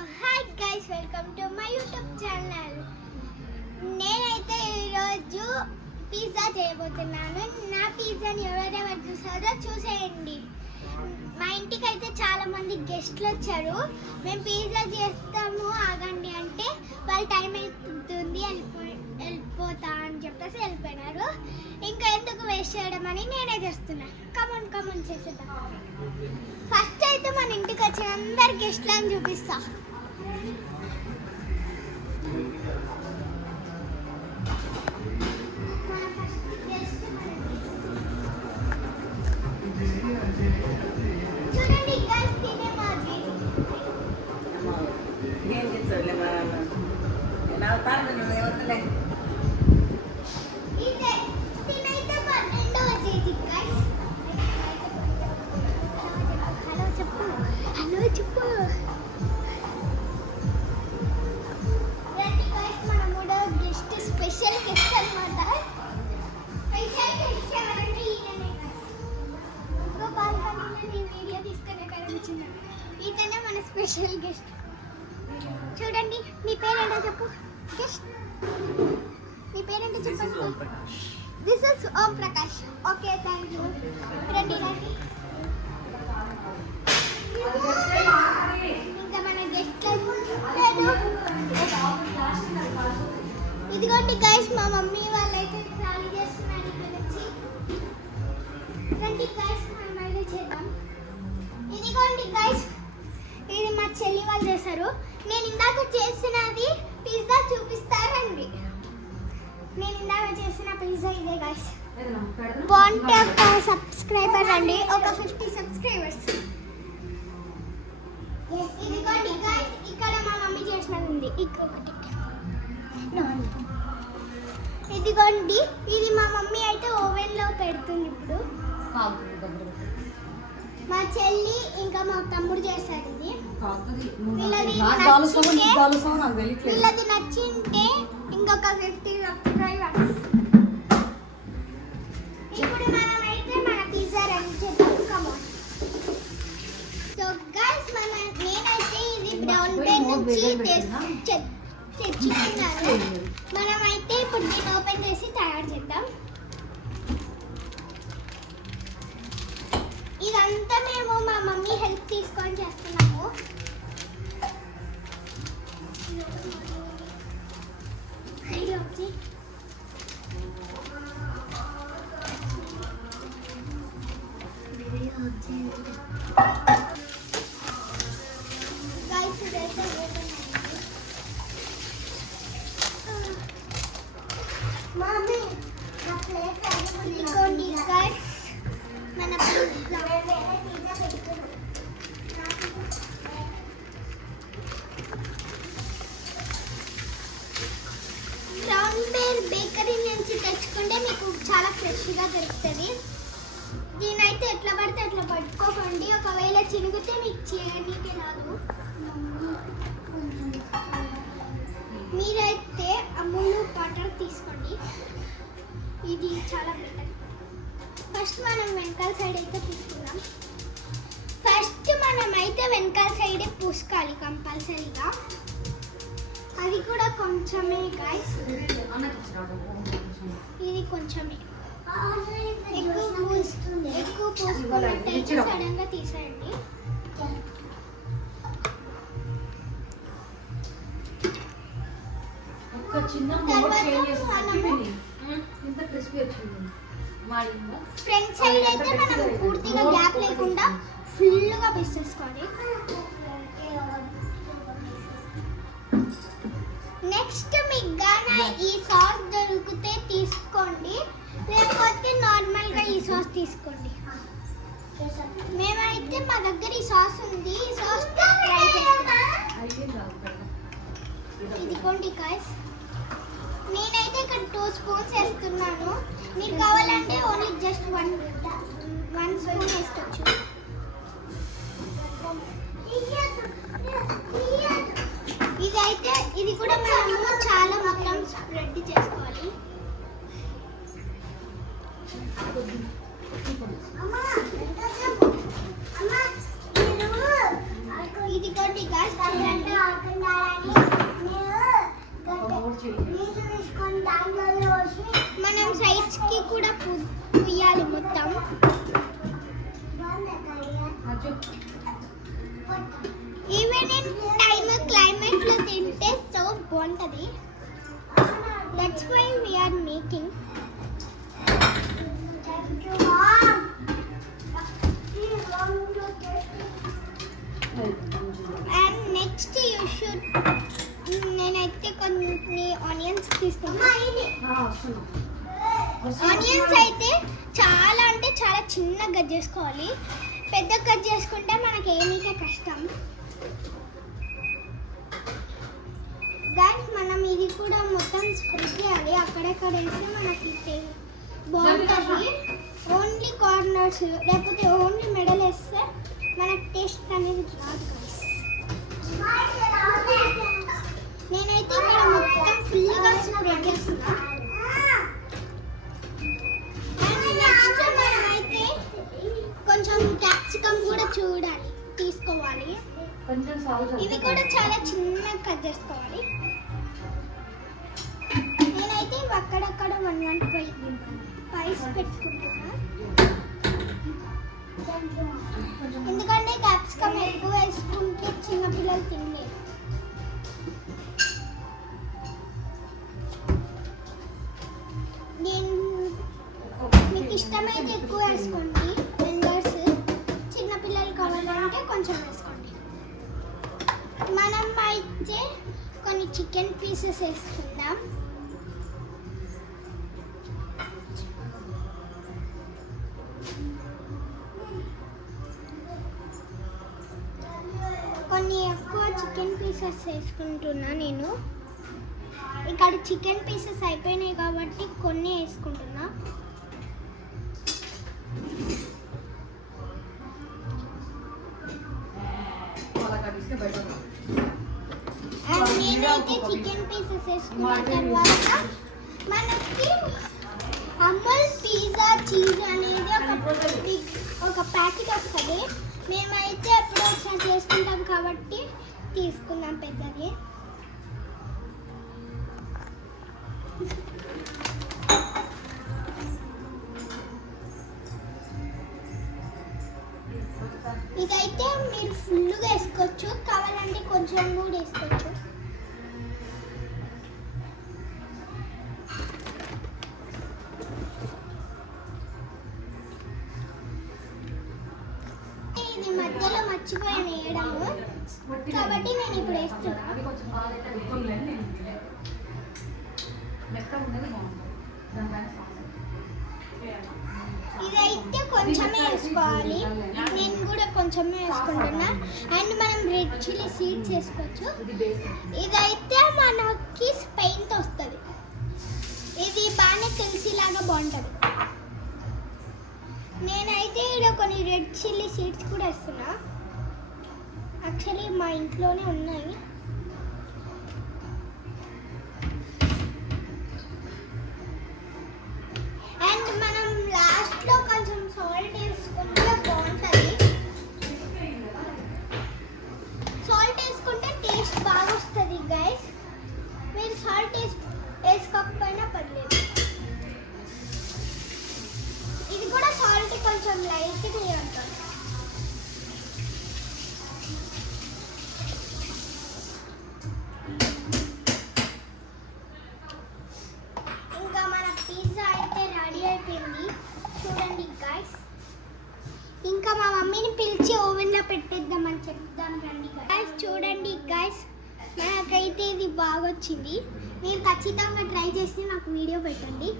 Hi guys, welcome to my YouTube channel. నేనైతే ఈరోజు pizza చేయబోతున్నాను. నా పిజ్జాని ఎవరెవరు చూసారో చూసేయండి. మా ఇంటికి అయితే చాలా మంది గెస్ట్లు వచ్చారు. మేము పిజ్జా చేస్తాము ఆగండి అంటే వాళ్ళ టైం అయిపోతుంది వెళ్ళిపోతా అని చెప్పేసి వెళ్ళిపోయినారు. ఇంకా ఎందుకు వేస్ట్ చేయడం అని నేనే చేస్తున్నా. కమన్ చేసేద్దాం. ఫస్ట్ అయితే మన ఇంటికి వచ్చిన అందరు గెస్ట్లను చూపిస్తా. చూడండి గైస్, తినే మాది ఇదే తినైతే రెండవ చేతి గైస్. హలో చెప్పు. రండి గైస్, మన మూడో గెస్ట్ స్పెషల్ గెస్ట్ అన్నమాట. స్పెషల్ గెస్ట్ ఎవరంటే ఈయననే గైస్. ఇంకో బాల్కనీలో వీడియో తీసుకునే కనిపించింది. ఈతనే మన స్పెషల్ గెస్ట్. చూడండి, మీ పేరేంటో చెప్పు. గెస్ట్ మీ పేరేంటో చెప్పండి. This is Om Prakash. Okay, thank you. రండి. ఇంకా మన గెస్ట్ ఇదిగోండి గైస్, మా మమ్మీ వాళ్ళైతే ఖాళీ చేస్తున్నారు ఇక్కడ వచ్చి. రండి గైస్, మనం మళ్ళీ చేద్దాం. ఇదిగోండి గైస్, ఇది మా చెల్లి వాళ్ళు చేశారు. నేను ఇందాక చేసినది పిజ్జా చూపిస్తారండి. నేను ఇందాక చేసిన పిజ్జా ఇదే గైస్. బాగుంటే ఒక సబ్స్క్రైబర్ అండి, ఒక 50 సబ్స్క్రైబర్స్. ఇదిగోండి గైస్, ఇక్కడ మా మమ్మీ చేసినది ఉంది. ఇంకొకటి ఇదిగోండి, ఇది మా మమ్మీ అయితే ఓవెన్లో పెడుతుంది ఇప్పుడు. మా చెల్లి ఇంకా మా తమ్ముడు చేస్తారు. ఇది వీళ్ళది నచ్చింటే ఇంకొక 50 సబ్స్క్రైబర్స్. ఇప్పుడు మనం అయితే మన పిజ్జా రెడీ చేద్దాం. కమాన్. సో గైస్, నేనైతే ఇది బ్రౌన్ బ్రెడ్ నుంచి తెచ్చుకున్నాను. మనమైతే ఇప్పుడు దీన్ని ఓపెన్ చేసి తయారు చేద్దాం. ఇదంతా మేము మా మమ్మీ హెల్ప్ తీసుకొని చేస్తున్నాము. బేకరీ నుంచి తెచ్చుకుంటే మీకు చాలా ఫ్రెష్గా దొరుకుతుంది. దీనైతే ఎట్లా పడితే అట్లా పట్టుకోకండి. ఒకవేళ చినిగితే మీకు చేయడానికి రాదు. మీరైతే అమూల్ బటర్ తీసుకోండి, ఇది చాలా బెటర్. ఫస్ట్ మనం వెనకాల సైడ్ అయితే పూసుకుందాం. ఫస్ట్ మనం అయితే వెనకాల సైడే పూసుకోవాలి కంపల్సరీగా. అది కూడా కొంచెమే గైస్, ఇది కొంచెమే. ఎక్కువ పూసుకున్నట్టయితే సడన్గా తీసేయండి. ఫ్రంట్ సైడ్ అయితే మనం పూర్తిగా గ్యాప్ లేకుండా ఫుల్గా పిసేసుకోవాలి. నెక్స్ట్ మీకు గానా ఈ సాస్ దొరికితే తీసుకోండి, లేకపోతే నార్మల్గా ఈ సాస్ తీసుకోండి. మేమైతే మా దగ్గర ఈ సాస్ ఉంది, ఈ సాస్ ట్రై చేస్తాం. ఇదిగోండి గైస్, నేనైతే ఇక్కడ 2 స్పూన్స్ వేస్తున్నాను. మీరు కావాలంటే ఓన్లీ జస్ట్ 1 స్పూన్ వేసుకోవచ్చు. ఇదైతే ఇది కూడా మనము చాలా మొత్తం స్ప్రెడ్ చేసుకోవాలి. ఇది కొద్ది గాస్ మనం సైడ్స్ కి కూడా పుయ్యాలి మొత్తం. ఈవినింగ్ టైం క్లైమేట్ లో తింటే సో బాగుంటది. That's why we are making. And next you should, నేనైతే కొన్ని ఆనియన్స్ తీసుకున్నాను. ఆనియన్స్ అయితే చాలా అంటే చాలా చిన్నగా కట్ చేసుకోవాలి. పెద్ద కట్ చేసుకుంటే మనకి ఏమీకే కష్టం. గైస్ మనం ఇది కూడా మొత్తం స్ప్రెడ్ చేయాలి. అక్కడెక్కడ వేస్తే మనకి బాగుంటుంది. ఓన్లీ కార్నర్స్ లేకపోతే ఓన్లీ మెడల్ వేస్తే మనకి టేస్ట్ అనేది రాదు గైస్. నేనైతే ఇక్కడ మొత్తం ఫుల్గా స్ప్రెడ్ చేస్తున్నా. అండ్ నెక్స్ట్ మనమైతే కొంచెం క్యాప్సికమ్ కూడా తీసుకోవాలి. ఇవి కూడా చాలా చిన్నగా కట్ చేసుకోవాలి. నేనైతే ఇవి అక్కడక్కడ 1-1 పెట్టుకుంటున్నా. ఎందుకంటే క్యాప్సికమ్ ఎక్కువ వేసుకుంటే చిన్నపిల్లలు తినలేరు. మీకు ఇష్టమైతే ఎక్కువ వేసుకోండి. మెంబర్స్ చిన్నపిల్లలు కావాలంటే కొంచెం వేసుకోండి. మనం అయితే కొన్ని చికెన్ పీసెస్ వేసుకుందాం. కొన్ని ఎక్కువ చికెన్ పీసెస్ వేసుకుంటున్నా నేను. ఇక్కడ చికెన్ పీసెస్ అయిపోయినాయి కాబట్టి కొన్ని వేసుకుంటున్నా. అండ్ నేనైతే చికెన్ పీసెస్ వేసుకున్న తర్వాత మనకి అమూల్ పిజ్జా చీజ్ అనేది ఒక ప్యాకెట్ వస్తుంది. మేమైతే ఎప్పుడో ఒకసారి చేసుకుంటాం కాబట్టి తీసుకున్నాం పెద్దది. ఇదైతే మీరు ఫుల్గా వేసుకోవచ్చు, కావాలంటే కొంచెం కూడా వేసుకోవచ్చు. ఇది మధ్యలో మర్చిపోయాను వేయడము కాబట్టి నేను ఇప్పుడు వేస్తున్నా. ఇదైతే కొంచెమే వేసుకోవాలి. నేను కూడా కొంచెమే వేసుకుంటున్నా. అండ్ మనం రెడ్ చిల్లీ సీడ్స్ వేసుకోవచ్చు. ఇదైతే మనకి స్పెయిన్తో వస్తుంది. ఇది బాగానే తెలిసిలాగా బాగుంటుంది. నేనైతే ఇక్కడ కొన్ని రెడ్ చిల్లీ సీడ్స్ కూడా వేస్తున్నా. యాక్చువల్లీ మా ఇంట్లోనే ఉన్నాయి. అండ్ మనం లాస్ట్లో కొంచెం సాల్ట్ వేసుకుంటే బాగుంటుంది. సాల్ట్ వేసుకుంటే టేస్ట్ బాగా వస్తుంది గైస్. మీరు సాల్ట్ వేసుకోకపోయినా పర్లేదు. ఇది కూడా సాల్ట్ కొంచెం లైట్గా వేయాలి. ఇంకా మన పిజ్జా అయితే రెడీ అయిపోయింది. చూడండి గైస్. ఇంకా మా మమ్మీని పిలిచి ఓవెన్లో పెట్టేద్దామని చెప్దాం రండి గైస్. చూడండి గైస్, మనకైతే ఇది బాగా వచ్చింది. మీరు ఖచ్చితంగా ట్రై చేసి నాకు వీడియో పెట్టండి.